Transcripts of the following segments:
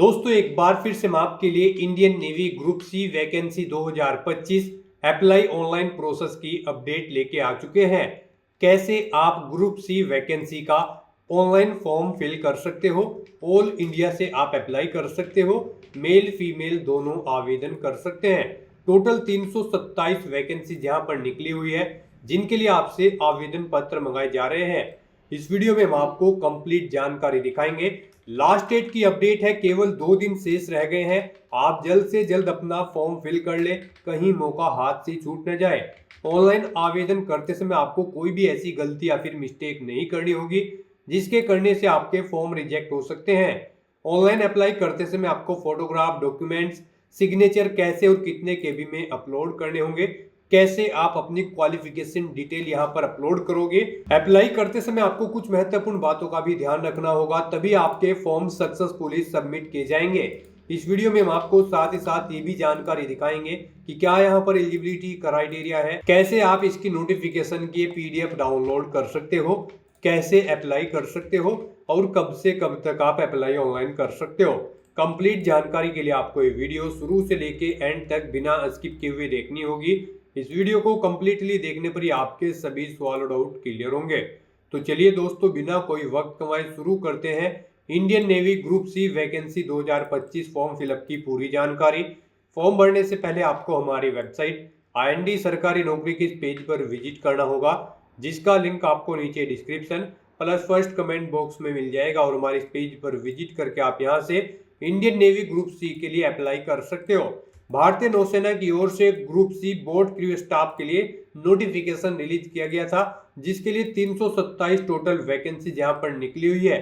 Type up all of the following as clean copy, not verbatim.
दोस्तों एक बार फिर से मैं आपके लिए Indian navy group C vacancy 2025 apply online process की अपडेट लेके आ चुके हैं। कैसे आप ग्रुप सी वैकेंसी का ऑनलाइन फॉर्म फिल कर सकते हो, ऑल इंडिया से आप अप्लाई कर सकते हो, मेल फीमेल दोनों आवेदन कर सकते हैं। टोटल 327 वैकेंसी जहां पर निकली हुई है, जिनके लिए आपसे आवेदन पत्र मंगाए जा रहे हैं। इस वीडियो में हम आपको कंप्लीट जानकारी दिखाएंगे। लास्ट डेट की अपडेट है, केवल 2 दिन शेष रह गए हैं। आप जल्द से जल्द अपना फॉर्म फिल कर ले, कहीं मौका हाथ से छूट न जाए। ऑनलाइन आवेदन करते समय आपको कोई भी ऐसी गलती या फिर मिस्टेक नहीं करनी होगी जिसके करने से आपके फॉर्म रिजेक्ट हो सकते हैं। ऑनलाइन अप्लाई करते समय आपको फोटोग्राफ, डॉक्यूमेंट्स, सिग्नेचर कैसे और कितने केबी में अपलोड करने होंगे, कैसे आप अपनी क्वालिफिकेशन डिटेल यहां पर अपलोड करोगे। अप्लाई करते समय आपको कुछ महत्वपूर्ण बातों का भी ध्यान रखना होगा, तभी आपके फॉर्म सक्सेसफुली सबमिट किए जाएंगे। इस वीडियो में हम आपको साथ ही साथ ये भी जानकारी दिखाएंगे कि क्या यहाँ पर एलिजिबिलिटी क्राइटेरिया है, कैसे आप इसकी नोटिफिकेशन की पीडीएफ डाउनलोड कर सकते हो, कैसे अप्लाई कर सकते हो और कब से कब तक आप अप्लाई ऑनलाइन कर सकते हो। कंप्लीट जानकारी के लिए आपको ये वीडियो शुरू से लेके एंड तक बिना स्किप किए हुए देखनी होगी। इस वीडियो को कंप्लीटली देखने पर ही आपके सभी सवाल और डाउट क्लियर होंगे। तो चलिए दोस्तों, बिना कोई वक्त गंवाए शुरू करते हैं Indian navy group C vacancy 2025 form fill up की पूरी जानकारी। फॉर्म भरने से पहले आपको हमारी वेबसाइट IND सरकारी नौकरी के पेज पर विजिट करना होगा, जिसका लिंक आपको नीचे description plus first comment box में मिल जाएगा। और हमारे इस पेज पर विजिट करके आप यहाँ से इंडियन नेवी ग्रुप सी के लिए अप्लाई कर सकते हो। भारतीय नौसेना की ओर से group C boat crew staff के लिए नोटिफिकेशन रिलीज किया गया था, जिसके लिए 327 टोटल वैकेंसी जहां पर निकली हुई है।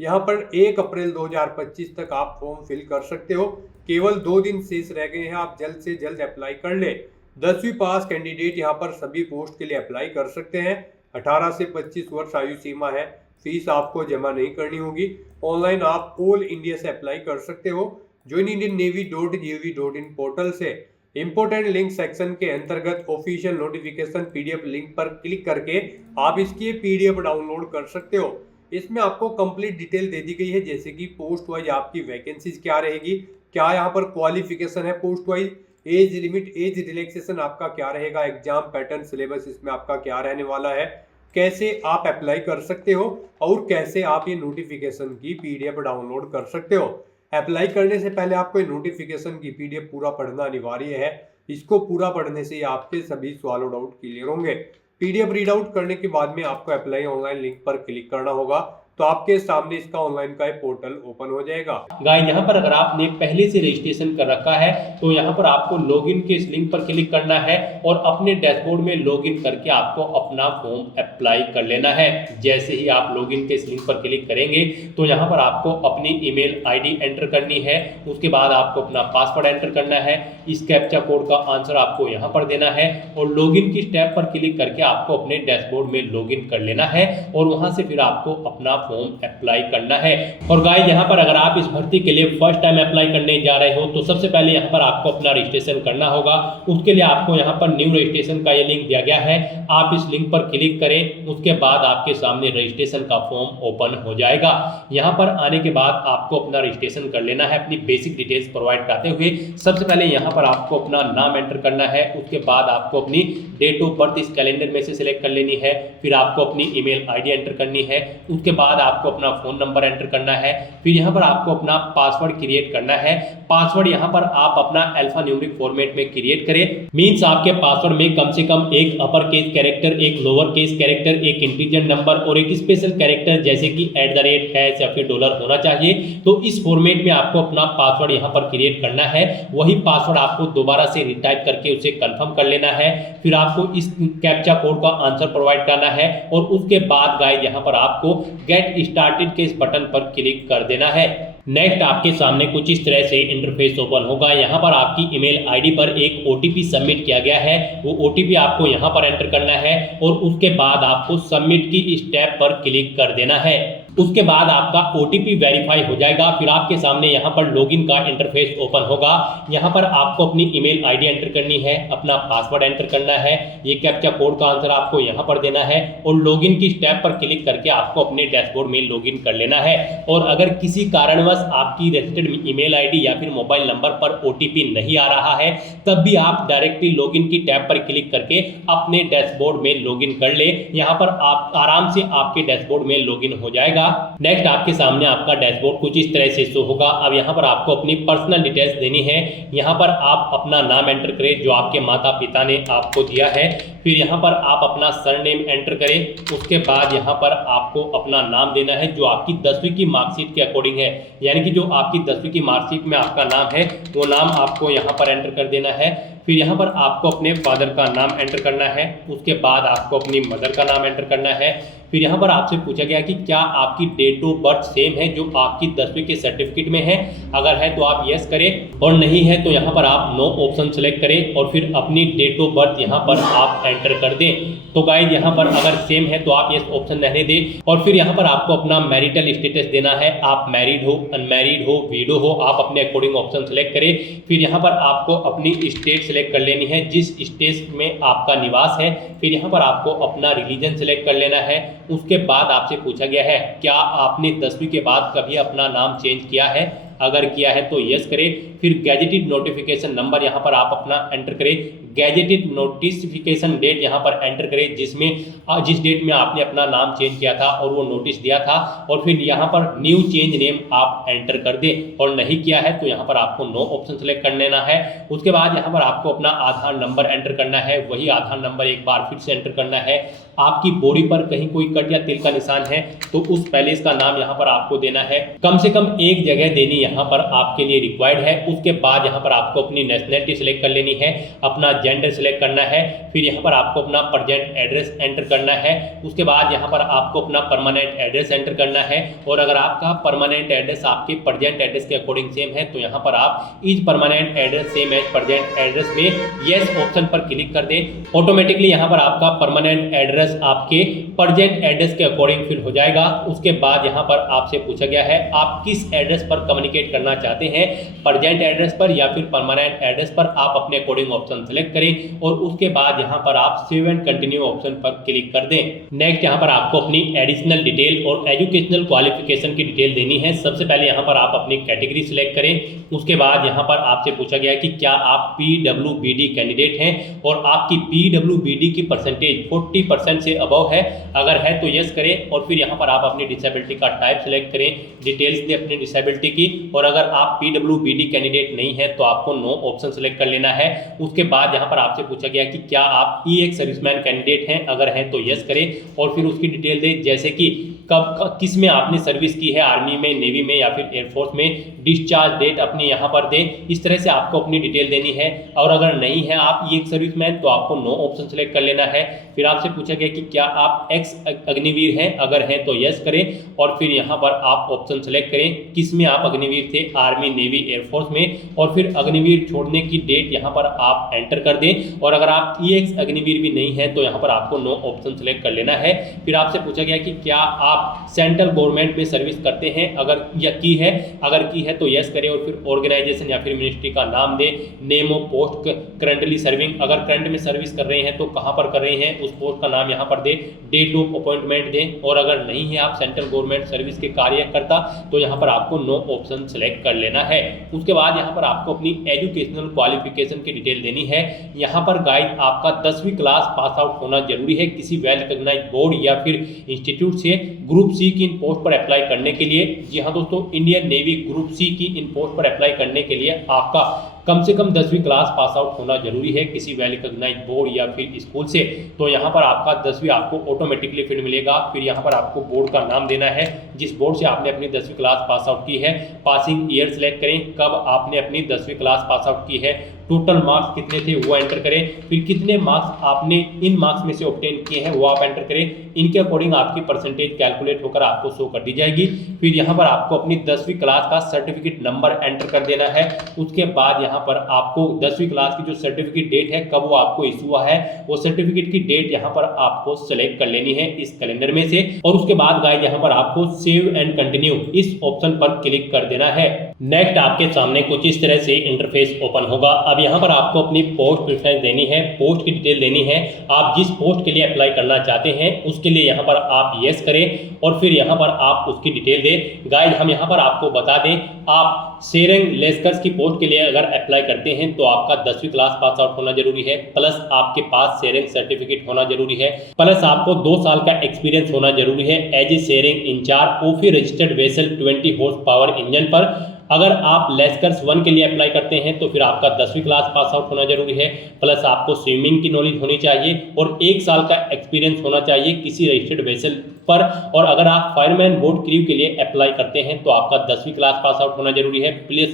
यहां पर 1 अप्रैल 2025 तक आप फॉर्म फिल कर सकते हो। केवल 2 दिन शेष रह गए हैं, आप जल्द से जल्द अप्लाई कर ले। 10वीं पास कैंडिडेट यहां पर सभी पोस्ट के लिए अप्लाई कर सकते हैं। 18 से 25 वर्ष आयु सीमा है। फीस आपको जमा नहीं करनी होगी। ऑनलाइन आप ऑल इंडिया से अप्लाई कर सकते हो। joinindiannavy.gov.in पोर्टल से इंपोर्टेंट लिंक सेक्शन के अंतर्गत ऑफिशियल नोटिफिकेशन पीडीएफ लिंक पर क्लिक करके आप इसकी पीडीएफ डाउनलोड कर सकते हो। इसमें आपको कंप्लीट डिटेल दे दी गई है, जैसे कि पोस्ट वाइज आपकी वैकेंसीज क्या रहेगी, क्या यहाँ पर क्वालिफिकेशन है post wise, age limit, age relaxation आपका क्या रहेगा, एग्जाम पैटर्न, सिलेबस इसमें आपका क्या रहने वाला है, कैसे आप अप्लाई कर सकते हो और कैसे आप ये नोटिफिकेशन की पीडीएफ डाउनलोड कर सकते हो। अप्लाई करने से पहले आपको नोटिफिकेशन की पीडीएफ पूरा पढ़ना अनिवार्य है। इसको पूरा पढ़ने से आपके सभी सवाल और डाउट क्लियर होंगे। पीडीएफ रीड आउट करने के बाद में आपको अप्लाई ऑनलाइन लिंक पर क्लिक करना होगा, तो आपके सामने इसका ऑनलाइन का पोर्टल ओपन हो जाएगा। गाइस, यहाँ पर अगर आपने पहले से रजिस्ट्रेशन कर रखा है तो यहाँ पर आपको लॉगिन के इस लिंक पर क्लिक करना है और अपने डैशबोर्ड में लॉगिन करके आपको अपना फॉर्म अप्लाई कर लेना है। जैसे ही आप लॉगिन के इस लिंक पर क्लिक करेंगे तो यहाँ पर आपको अपनी ईमेल आईडी एंटर करनी है। उसके बाद आपको अपना पासवर्ड एंटर करना है। इस कैप्चा कोड का आंसर आपको यहाँ पर देना है और लॉगिन की स्टेप पर क्लिक करके आपको अपने डैशबोर्ड में लॉगिन कर लेना है और वहाँ से फिर आपको अपना फॉर्म अप्लाई करना है। और गाइस, यहाँ पर अगर आप इस भर्ती के लिए फर्स्ट टाइम अप्लाई करने जा रहे हो तो सबसे पहले यहाँ पर आपको अपना रजिस्ट्रेशन करना होगा। उसके लिए आपको यहाँ पर न्यू रजिस्ट्रेशन का ये लिंक दिया गया है, आप इस लिंक पर क्लिक करें। उसके बाद आपके सामने रजिस्ट्रेशन का फॉर्म ओपन हो जाएगा। यहाँ पर आने के बाद आपको अपना रजिस्ट्रेशन कर लेना है अपनी बेसिक डिटेल्स प्रोवाइड करते हुए। सबसे पहले यहाँ पर आपको अपना नाम एंटर करना है। उसके बाद आपको अपनी डेट ऑफ बर्थ इस कैलेंडर में से सिलेक्ट कर लेनी है। फिर आपको अपनी ईमेल आईडी एंटर करनी है। उसके बाद आपको अपना फोन नंबर एंटर करना है। फिर यहाँ पर आपको अपना पासवर्ड क्रिएट करना है। पासवर्ड यहाँ पर आप अपना अल्फा न्यूमेरिक फॉर्मेट में क्रिएट करें। मींस आपके पासवर्ड में कम से कम एक अपर केस कैरेक्टर, एक लोअर केस कैरेक्टर, एक इंटीजर नंबर और एक स्पेशल कैरेक्टर जैसे कि @ हैश या फिर डॉलर होना चाहिए। तो इस फॉर्मेट में आपको अपना पासवर्ड यहाँ पर क्रिएट करना है। वही पासवर्ड आपको दोबारा से रिटाइप करके उसे कंफर्म कर लेना है। फिर आपको इस कैप्चा कोड का आंसर प्रोवाइड करना है और उसके बाद गाइस यहाँ पर आपको गेट स्टार्टेड के इस बटन पर क्लिक कर देना है। नेक्स्ट आपके सामने कुछ इस तरह से इंटरफेस ओपन होगा। यहाँ पर आपकी ईमेल आईडी पर एक OTP सबमिट किया गया है। वो OTP आपको यहाँ पर एंटर करना है और उसके बाद आपको सबमिट की स्टेप पर क्लिक कर देना है। उसके बाद आपका OTP वेरीफाई हो जाएगा। फिर आपके सामने यहाँ पर लॉगिन का इंटरफेस ओपन होगा। यहाँ पर आपको अपनी ईमेल आईडी एंटर करनी है, अपना पासवर्ड एंटर करना है, ये कैप्चा कोड का आंसर आपको यहाँ पर देना है और लॉगिन की स्टेप पर क्लिक करके आपको अपने डैशबोर्ड में लॉगिन कर लेना है। और अगर किसी कारणवश आपकी रजिस्टर्ड ईमेल आईडी या फिर मोबाइल नंबर पर OTP नहीं आ रहा है, तब भी आप डायरेक्टली लॉगिन की टैब पर क्लिक करके अपने डैशबोर्ड में लॉगिन कर ले। यहाँ पर आप आराम से आपके डैशबोर्ड में लॉगिन हो जाएगा। नेक्स्ट आपके सामने आपका डैशबोर्ड कुछ इस तरह से शो होगा। अब यहाँ पर आपको अपनी पर्सनल डिटेल्स देनी है। यहाँ पर आप अपना नाम एंटर करें जो आपके माता पिता ने आपको दिया है। फिर यहाँ पर आप अपना सरनेम एंटर करें। उसके बाद यहाँ पर आपको अपना नाम देना है जो आपकी 10वीं की मार्कशीट के अकॉर्डिंग है, यानी कि जो आपकी 10वीं की मार्कशीट में आपका नाम है वो नाम आपको यहाँ पर एंटर कर देना है। फिर यहाँ पर आपको अपने फादर का नाम एंटर करना है। उसके बाद आपको अपनी मदर का नाम एंटर करना है। फिर यहाँ पर आपसे पूछा गया कि क्या आपकी डेट ऑफ बर्थ सेम है जो आपकी 10वीं के सर्टिफिकेट में है। अगर है तो आप यस करें और नहीं है तो यहाँ पर आप नो ऑप्शन सेलेक्ट करें और फिर अपनी डेट ऑफ बर्थ यहाँ पर आप एंटर कर दें। तो गाइस यहाँ पर अगर सेम है तो आप यस ऑप्शन रहने दें और फिर यहाँ पर आपको अपना मैरिटल स्टेटस देना है। आप मैरिड हो, अनमैरिड हो, विडो हो, आप अपने अकॉर्डिंग ऑप्शन सेलेक्ट करें। फिर यहाँ पर आपको अपनी स्टेट सेलेक्ट कर लेनी है जिस स्टेट में आपका निवास है। फिर यहाँ पर आपको अपना रिलीजन सेलेक्ट कर लेना है। उसके बाद आपसे पूछा गया है क्या आपने 10वीं के बाद कभी अपना नाम चेंज किया है। अगर किया है तो यस करें। फिर गैजेटेड नोटिफिकेशन नंबर यहाँ पर आप अपना एंटर करें। गैजेटेड नोटिफिकेशन डेट यहाँ पर एंटर करें जिस डेट में आपने अपना नाम चेंज किया था और वो नोटिस दिया था। और फिर यहाँ पर न्यू चेंज नेम आप एंटर कर दें और नहीं किया है तो यहाँ पर आपको नो ऑप्शन सेलेक्ट कर लेना है। उसके बाद यहाँ पर आपको अपना आधार नंबर एंटर करना है। वही आधार नंबर एक बार फिर से एंटर करना है। आपकी बॉडी पर कहीं कोई कट या तिल का निशान है तो उस पैलेस का नाम यहाँ पर आपको देना है। कम से कम एक जगह देनी यहाँ पर आपके लिए रिक्वायर्ड है। उसके बाद यहाँ पर आपको अपनी नेशनलिटी सिलेक्ट कर लेनी है, अपना जेंडर सिलेक्ट करना है। फिर यहाँ पर आपको अपना प्रेजेंट एड्रेस एंटर करना है। उसके बाद यहाँ पर आपको अपना परमानेंट एड्रेस एंटर करना है और अगर आपका परमानेंट एड्रेस आपके प्रेजेंट एड्रेस के अकॉर्डिंग सेम है तो यहाँ पर आप is permanent address same as present address में यस ऑप्शन पर क्लिक कर दें। ऑटोमेटिकली यहाँ पर आपका परमानेंट एड्रेस आपके प्रेजेंट एड्रेस के अकॉर्डिंग फिल हो जाएगा। उसके बाद यहाँ पर आपसे पूछा गया है आप किस एड्रेस पर कम्युनिकेट करना चाहते हैं, प्रेजेंट एड्रेस पर या फिर परमानेंट एड्रेस पर। आप अपने अकॉर्डिंग ऑप्शन सेलेक्ट करें और उसके बाद यहाँ पर आप सेव एंड कंटिन्यू ऑप्शन पर क्लिक कर दें। नेक्स्ट यहाँ पर आपको अपनी एडिशनल डिटेल और एजुकेशनल क्वालिफिकेशन की डिटेल देनी है। सबसे पहले यहाँ पर आप अपनी कैटेगरी सिलेक्ट करें। उसके बाद यहाँ पर आपसे पूछा गया है कि क्या आप PWBD कैंडिडेट हैं और आपकी PWBD की परसेंटेज 40% से अबव है। अगर है तो यस करें और फिर यहाँ पर आप अपनी डिसेबिलिटी का टाइप सेलेक्ट करें, डिटेल्स दें अपनी डिसेबिलिटी की। और अगर आप PWBD कैंडिडेट नहीं है तो आपको नो ऑप्शन सेलेक्ट कर लेना है। उसके बाद यहाँ पर आपसे पूछा गया कि क्या आप EX सर्विसमैन कैंडिडेट हैं। अगर है तो यस करें और फिर उसकी डिटेल दें जैसे कि कब किस में आपने सर्विस की है, आर्मी में, नेवी में या फिर एयरफोर्स में, डिस्चार्ज डेट अपनी यहाँ पर दें। इस तरह से आपको अपनी डिटेल देनी है। और अगर नहीं है आप EX सर्विसमैन तो आपको नो ऑप्शन सेलेक्ट कर लेना है। फिर आपसे पूछा गया कि क्या आप एक्स अग्निवीर हैं। अगर है तो यस करें और फिर यहाँ पर आप ऑप्शन सेलेक्ट करें किस में आप अग्निवीर थे, आर्मी, नेवी, एयरफोर्स में। और फिर अग्निवीर छोड़ने की डेट यहाँ पर आप एंटर कर दें। और अगर आप EX अग्निवीर भी नहीं है तो यहाँ पर आपको नो ऑप्शन सेलेक्ट कर लेना है। फिर आपसे पूछा गया कि क्या आप सेंट्रल गवर्नमेंट में सर्विस करते हैं। अगर या की है, अगर की है तो यस करें और फिर ऑर्गेनाइजेशन या फिर मिनिस्ट्री का नाम दें, name of post currently serving. अगर करंट में सर्विस कर रहे हैं तो कहाँ पर कर रहे हैं उस पोस्ट का नाम यहाँ पर दें, डेट ऑफ अपॉइंटमेंट दें। और अगर नहीं है आप सेंट्रल गवर्नमेंट सर्विस के कार्यकर्ता तो यहाँ पर आपको नो ऑप्शन सेलेक्ट कर लेना है। उसके बाद यहाँ पर आपको अपनी एजुकेशनल क्वालिफिकेशन की डिटेल देनी है। यहाँ पर गाइड आपका 10वीं क्लास पास आउट होना जरूरी है किसी वेल रिकॉग्नाइज्ड बोर्ड या फिर इंस्टीट्यूट से ग्रुप सी की इन पोस्ट पर अप्लाई करने के लिए। जी हाँ दोस्तों, इंडियन नेवी ग्रुप सी की इन पोस्ट पर अप्लाई करने के लिए आपका कम से कम 10वीं क्लास पास आउट होना जरूरी है किसी वेल रिकॉग्नाइज्ड बोर्ड या फिर स्कूल से। तो यहाँ पर आपका 10वीं आपको ऑटोमेटिकली फिर मिलेगा। फिर यहाँ पर आपको बोर्ड का नाम देना है जिस बोर्ड से आपने अपनी 10वीं क्लास पास आउट की है। पासिंग ईयर सेलेक्ट करें, कब आपने अपनी 10वीं क्लास पास आउट की है, टोटल मार्क्स कितने थे वो एंटर करें। फिर कितने मार्क्स आपने इन मार्क्स में से ऑब्टेन किए हैं वो आप एंटर करें। इनके अकॉर्डिंग आपकी परसेंटेज कैलकुलेट होकर आपको शो कर दी जाएगी। फिर यहाँ पर आपको अपनी 10वीं क्लास का सर्टिफिकेट नंबर एंटर कर देना है। उसके बाद यहाँ यहाँ पर आपको 10वीं क्लास की जो सर्टिफिकेट डेट है कब वो आपको इशू हुआ है वो सर्टिफिकेट की डेट यहाँ पर आपको सेलेक्ट कर लेनी है इस कैलेंडर में से। और उसके बाद गाइस यहाँ पर आपको सेव एंड कंटिन्यू इस ऑप्शन पर क्लिक कर देना है। नेक्स्ट आपके सामने कुछ इस तरह से इंटरफेस ओपन होगा। अब यहाँ पर आपको अपनी पोस्ट प्रेफरेंस देनी है, पोस्ट की डिटेल देनी है। आप जिस पोस्ट के लिए अप्लाई करना चाहते हैं उसके लिए यहाँ पर आप यस करें और फिर यहाँ पर आप उसकी डिटेल दें। गाइस हम यहाँ पर आपको बता दें, आप सेरेंग लेस्कर्स की पोस्ट के लिए अगर अप्लाई करते हैं तो आपका 10वीं क्लास पास आउट होना जरूरी है, प्लस आपके पास सेरेंग सर्टिफिकेट होना जरूरी है, प्लस आपको 2 साल का एक्सपीरियंस होना जरूरी है as a serang incharge of a registered vessel 20 horse power engine पर। अगर आप लेस्कर्स 1 के लिए अप्लाई करते हैं तो फिर आपका 10वीं क्लास पास आउट होना जरूरी है, प्लस आपको स्विमिंग की नॉलेज होनी चाहिए और 1 साल का एक्सपीरियंस होना चाहिए किसी रजिस्टर्ड वेसल पर। और अगर आप फायरमैन बोट क्रू के लिए अप्लाई करते हैं तो आपका 10वीं क्लास पास आउट होना जरूरी है,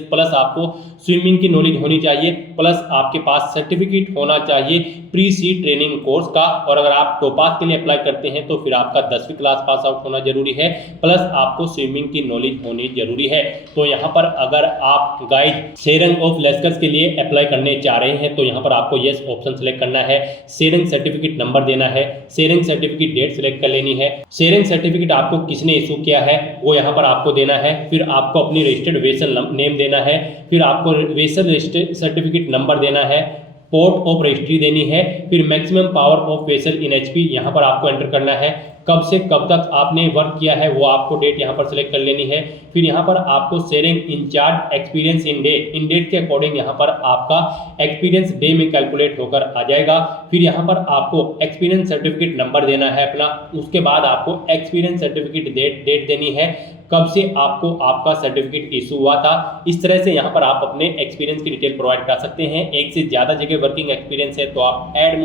प्लस आपको स्विमिंग की नॉलेज होनी चाहिए, प्लस आपके पास सर्टिफिकेट होना चाहिए प्री सी ट्रेनिंग कोर्स का। और अगर आप टोपास के लिए अप्लाई करते हैं तो फिर आपका 10वीं क्लास पास आउट होना जरूरी है, प्लस आपको स्विमिंग की नॉलेज होनी जरूरी है। तो यहाँ पर अगर आप गाइड सेरेंग ऑफ लेस्कर्स के लिए अप्लाई करने जा रहे हैं तो यहाँ पर आपको यस ऑप्शन सेलेक्ट करना है, सेरेंग सर्टिफिकेट नंबर देना है, सेरेंग सर्टिफिकेट डेट सेलेक्ट कर लेनी है, सेरेंग सर्टिफिकेट आपको किसने इशू किया है वो यहाँ पर आपको देना है, फिर आपको अपनी रजिस्टर्ड वेसल नेम देना है, फिर आपको वेसल रजिस्टर्ड सर्टिफिकेट नंबर देना है, पोर्ट ऑफ रजिस्ट्री देनी है, फिर maximum power of vessel in HP यहाँ पर आपको एंटर करना है, कब से कब तक आपने वर्क किया है वो आपको डेट यहाँ पर सेलेक्ट कर लेनी है, फिर यहाँ पर आपको सेरेंग इंचार्ज एक्सपीरियंस इन डेट के अकॉर्डिंग यहाँ पर आपका एक्सपीरियंस डे में कैलकुलेट होकर आ जाएगा। फिर यहाँ पर आपको एक्सपीरियंस सर्टिफिकेट नंबर देना है अपना, उसके बाद आपको एक्सपीरियंस सर्टिफिकेट डेट देनी है, कब से आपको आपका सर्टिफिकेट इशू हुआ था। इस तरह से यहाँ पर आप अपने एक्सपीरियंस की डिटेल प्रोवाइड कर सकते हैं। एक से ज़्यादा जगह वर्किंग एक्सपीरियंस है तो आप ऐड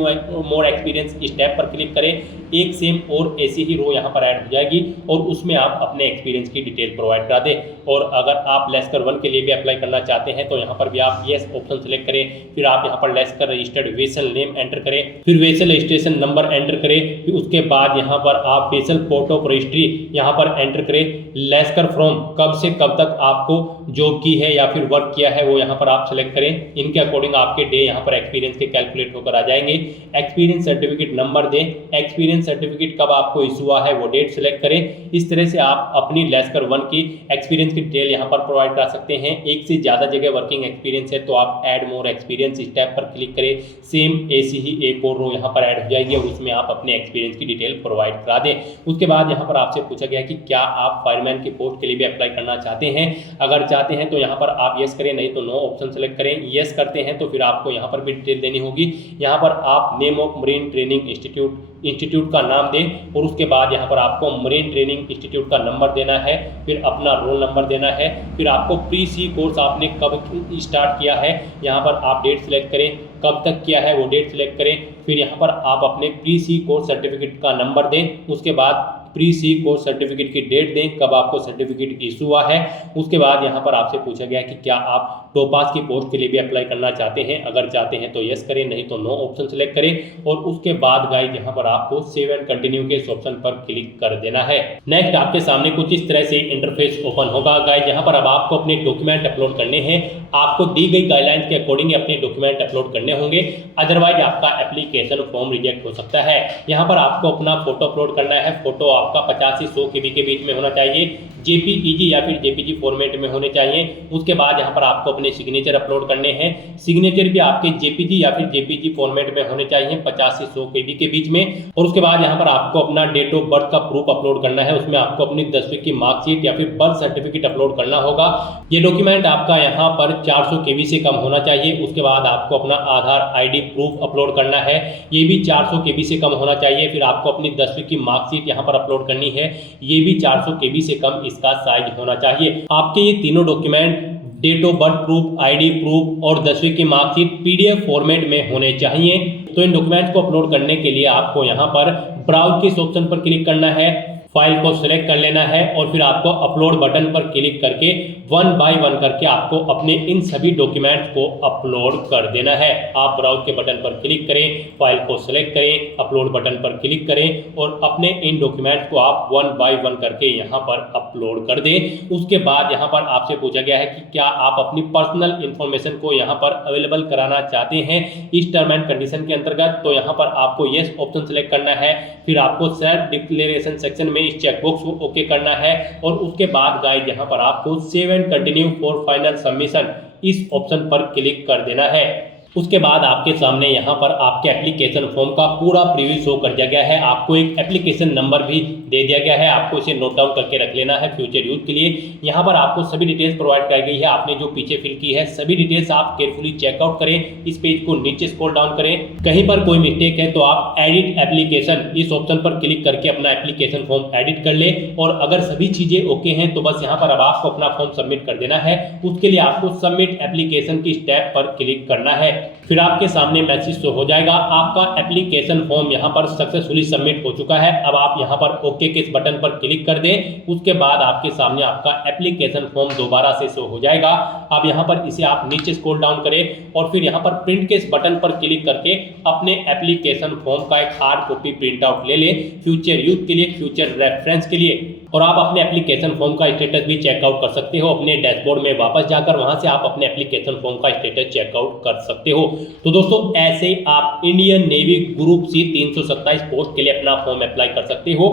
मोर एक्सपीरियंस इस टैब पर क्लिक करें, एक सेम और ऐसी ही रो यहाँ पर ऐड हो जाएगी और उसमें आप अपने एक्सपीरियंस की डिटेल प्रोवाइड करा दें। और अगर आप लेस्कर 1 के लिए भी अप्लाई करना चाहते हैं तो यहाँ पर भी आप यस ऑप्शन सेलेक्ट करें, फिर आप यहाँ पर लेस्कर रजिस्टर्ड वेसल नेम एंटर करें, फिर वेसल रजिस्ट्रेशन नंबर एंटर करें, फिर उसके बाद यहाँ पर आप वेसल पोर्ट ऑफ रजिस्ट्री यहाँ पर एंटर करें, लेस्कर फ्रॉम कब से कब तक आपको जॉब की है या फिर वर्क किया है वो यहाँ पर आप सेलेक्ट करें। इनके अकॉर्डिंग आपके डे यहाँ पर एक्सपीरियंस के कैलकुलेट होकर आ जाएंगे। एक्सपीरियंस सर्टिफिकेट नंबर दें, एक्सपीरियंस सर्टिफिकेट कब आपको इशू हुआ है वो डेट सेलेक्ट करें। इस तरह से आप अपनी लेस्कर 1 की एक्सपीरियंस की डिटेल यहाँ पर प्रोवाइड कर सकते हैं। एक से ज़्यादा जगह वर्किंग एक्सपीरियंस है तो आप ऐड मोर एक्सपीरियंस इस टैब पर क्लिक करें, सेम ऐसी ही एक और रो यहाँ पर ऐड हो जाएगी और उसमें आप अपने एक्सपीरियंस की डिटेल प्रोवाइड करा दें। उसके बाद यहाँ पर आपसे पूछा गया कि क्या आप फायरमैन की पोस्ट के लिए भी अप्लाई करना चाहते हैं। अगर चाहते हैं तो यहाँ पर आप यस करें, नहीं तो नो ऑप्शन सेलेक्ट करें। यस करते हैं तो फिर आपको यहाँ पर भी डिटेल देनी होगी। यहाँ पर आप name of marine training institute का नाम दें और उसके बाद यहाँ पर आपको मरीन ट्रेनिंग इंस्टीट्यूट का नंबर देना है, फिर अपना रोल नंबर देना है, फिर आपको प्री सी कोर्स आपने कब स्टार्ट किया है यहाँ पर आप डेट सेलेक्ट करें, कब तक किया है वो डेट सेलेक्ट करें, फिर यहाँ पर आप अपने प्री सी कोर्स सर्टिफिकेट का नंबर दें, उसके बाद प्री सी कोर्स सर्टिफिकेट की डेट दें कब आपको सर्टिफिकेट इशू हुआ है। उसके बाद यहाँ पर आपसे पूछा गया कि क्या आप टोपास की पोस्ट के लिए भी अप्लाई करना चाहते हैं। अगर चाहते हैं तो यस करें, नहीं तो नो ऑप्शन सेलेक्ट करें और उसके बाद गाइस यहाँ पर आपको सेव एंड कंटिन्यू के इस ऑप्शन पर क्लिक कर देना है। नेक्स्ट आपके सामने कुछ इस तरह से इंटरफेस ओपन होगा। गाइस यहाँ पर अब आपको अपने डॉक्यूमेंट अपलोड करने हैं। आपको दी गई गाइडलाइंस के अकॉर्डिंग अपने डॉक्यूमेंट अपलोड करने होंगे, अदरवाइज आपका एप्लीकेशन फॉर्म रिजेक्ट हो सकता है। यहाँ पर आपको अपना फोटो अपलोड करना है। फोटो आपका 50 से 100 KB के बीच में होना चाहिए, JPEG या फिर JPG फॉर्मेट में होने चाहिए। उसके बाद यहाँ पर आपको अपने सिग्नेचर अपलोड करने हैं। सिग्नेचर भी आपके JPG या फिर JPG फॉर्मेट में होने चाहिए 50 से 100 KB के बीच में। और उसके बाद यहाँ पर आपको अपना डेट ऑफ बर्थ का प्रूफ अपलोड करना है। उसमें आपको अपनी 10वीं की मार्कशीट या फिर बर्थ सर्टिफिकेट अपलोड करना होगा। ये डॉक्यूमेंट आपका यहाँ पर 400 KB से कम होना चाहिए। उसके बाद आपको अपना आधार ID प्रूफ अपलोड करना है, ये भी 400 KB से कम होना चाहिए। फिर आपको अपनी 10वीं की मार्कशीट यहाँ पर अपलोड करनी है, ये भी 400 KB से कम इसका साइज होना चाहिए। आपके ये तीनों document date of birth proof, ID proof और 10वीं की मार्कशीट PDF फॉर्मेट में होने चाहिए। तो इन डॉक्यूमेंट्स को अपलोड करने के लिए आपको यहाँ पर ब्राउज के इस ऑप्शन पर क्लिक करना है। फाइल को सिलेक्ट कर लेना है और फिर आपको अपलोड बटन पर क्लिक करके 1 बाय 1 करके आपको अपने इन सभी डॉक्यूमेंट्स को अपलोड कर देना है। आप ब्राउज के बटन पर क्लिक करें, फाइल को सिलेक्ट करें, अपलोड बटन पर क्लिक करें और अपने इन डॉक्यूमेंट्स को आप 1 बाय 1 करके यहाँ पर अपलोड कर दें। उसके बाद यहाँ पर आपसे पूछा गया है कि क्या आप अपनी पर्सनल इंफॉर्मेशन को यहाँ पर अवेलेबल कराना चाहते हैं इस टर्म एंड कंडीशन के अंतर्गत, तो यहाँ पर आपको येस ऑप्शन सेलेक्ट करना है। फिर आपको सेल्फ डिक्लेरेशन सेक्शन में इस चेकबॉक्स को ओके करना है और उसके बाद गाइस यहाँ पर आपको save and continue for final submission इस ऑप्शन पर क्लिक कर देना है। उसके बाद आपके सामने यहाँ पर आपके एप्लीकेशन फॉर्म का पूरा प्रीव्यू शो कर दिया गया है। आपको एक एप्लीकेशन नंबर भी दे दिया गया है, आपको इसे नोट डाउन करके रख लेना है फ्यूचर यूज के लिए। यहाँ पर आपको सभी डिटेल्स प्रोवाइड कराई गई है, आपने जो पीछे फिल की है सभी डिटेल्स आप केयरफुली चेकआउट करें। इस पेज को नीचे स्क्रॉल डाउन करें, कहीं पर कोई मिस्टेक है तो आप एडिट एप्लीकेशन इस ऑप्शन पर क्लिक करके अपना एप्लीकेशन फॉर्म एडिट कर ले। और अगर सभी चीजें ओके हैं तो बस यहाँ पर अब आपको अपना फॉर्म सबमिट कर देना है। उसके लिए आपको सबमिट एप्लीकेशन की स्टेप पर क्लिक करना है। फिर आपके सामने मैसेज शो हो जाएगा, आपका एप्लीकेशन फॉर्म यहाँ पर सक्सेसफुली सबमिट हो चुका है। अब आप यहाँ पर ओके के इस बटन पर क्लिक कर दें। उसके बाद आपके सामने आपका एप्लीकेशन फॉर्म दोबारा से शो हो जाएगा। अब यहाँ पर इसे आप नीचे स्क्रॉल डाउन करें और फिर यहाँ पर प्रिंट के इस बटन पर क्लिक करके अपने एप्लीकेशन फॉर्म का एक हार्ड कॉपी प्रिंट आउट ले लें फ्यूचर यूज के लिए, फ्यूचर रेफरेंस के लिए। और आप अपने एप्लीकेशन फॉर्म का स्टेटस भी चेकआउट कर सकते हो अपने डैशबोर्ड में वापस जाकर, वहां से आप अपने एप्लीकेशन फॉर्म का स्टेटस चेकआउट कर सकते हो। तो दोस्तों ऐसे आप Indian navy group C 327 post के लिए अपना फॉर्म अप्लाई कर सकते हो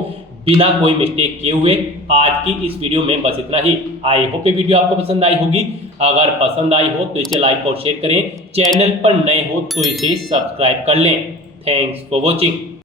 बिना कोई मिस्टेक किए हुए। आज की इस वीडियो में बस इतना ही। आई होप ये वीडियो आपको पसंद आई होगी। अगर पसंद आई हो तो इसे लाइक और शेयर करें, चैनल पर नए हो तो इसे सब्सक्राइब कर लें। Thanks for watching.